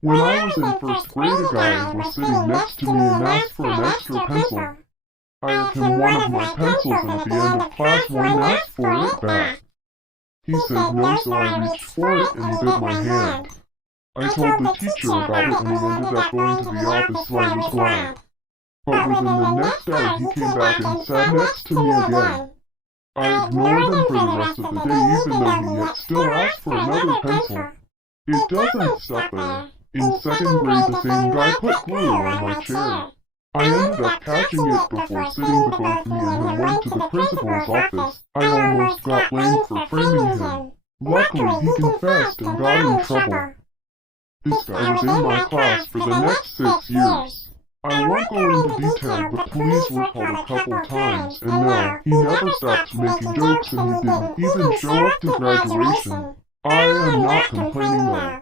When I was in first grade, a guy was sitting next to me and asked for an extra pencil. I gave him one of my pencils and at the end of class 1 asked for it back. He said no, so I reached for it and he bit my hand. I told the teacher about it and we ended up going to the office, so I was glad. But within the next hour he came back and sat next to me again. I ignored him for the rest of the day even though he yet still asked for another pencil. It doesn't stop there. In second grade the same guy put glue on my chair. I ended up catching it before sitting the both me and him went to the principal's office. I almost got blamed for framing him. Luckily he confessed and got in trouble. This guy was in my class for the next 6 years. I won't go into detail, but police were called a couple times, and no, he never stopped making jokes and he didn't even show up to graduation. I am not complaining though.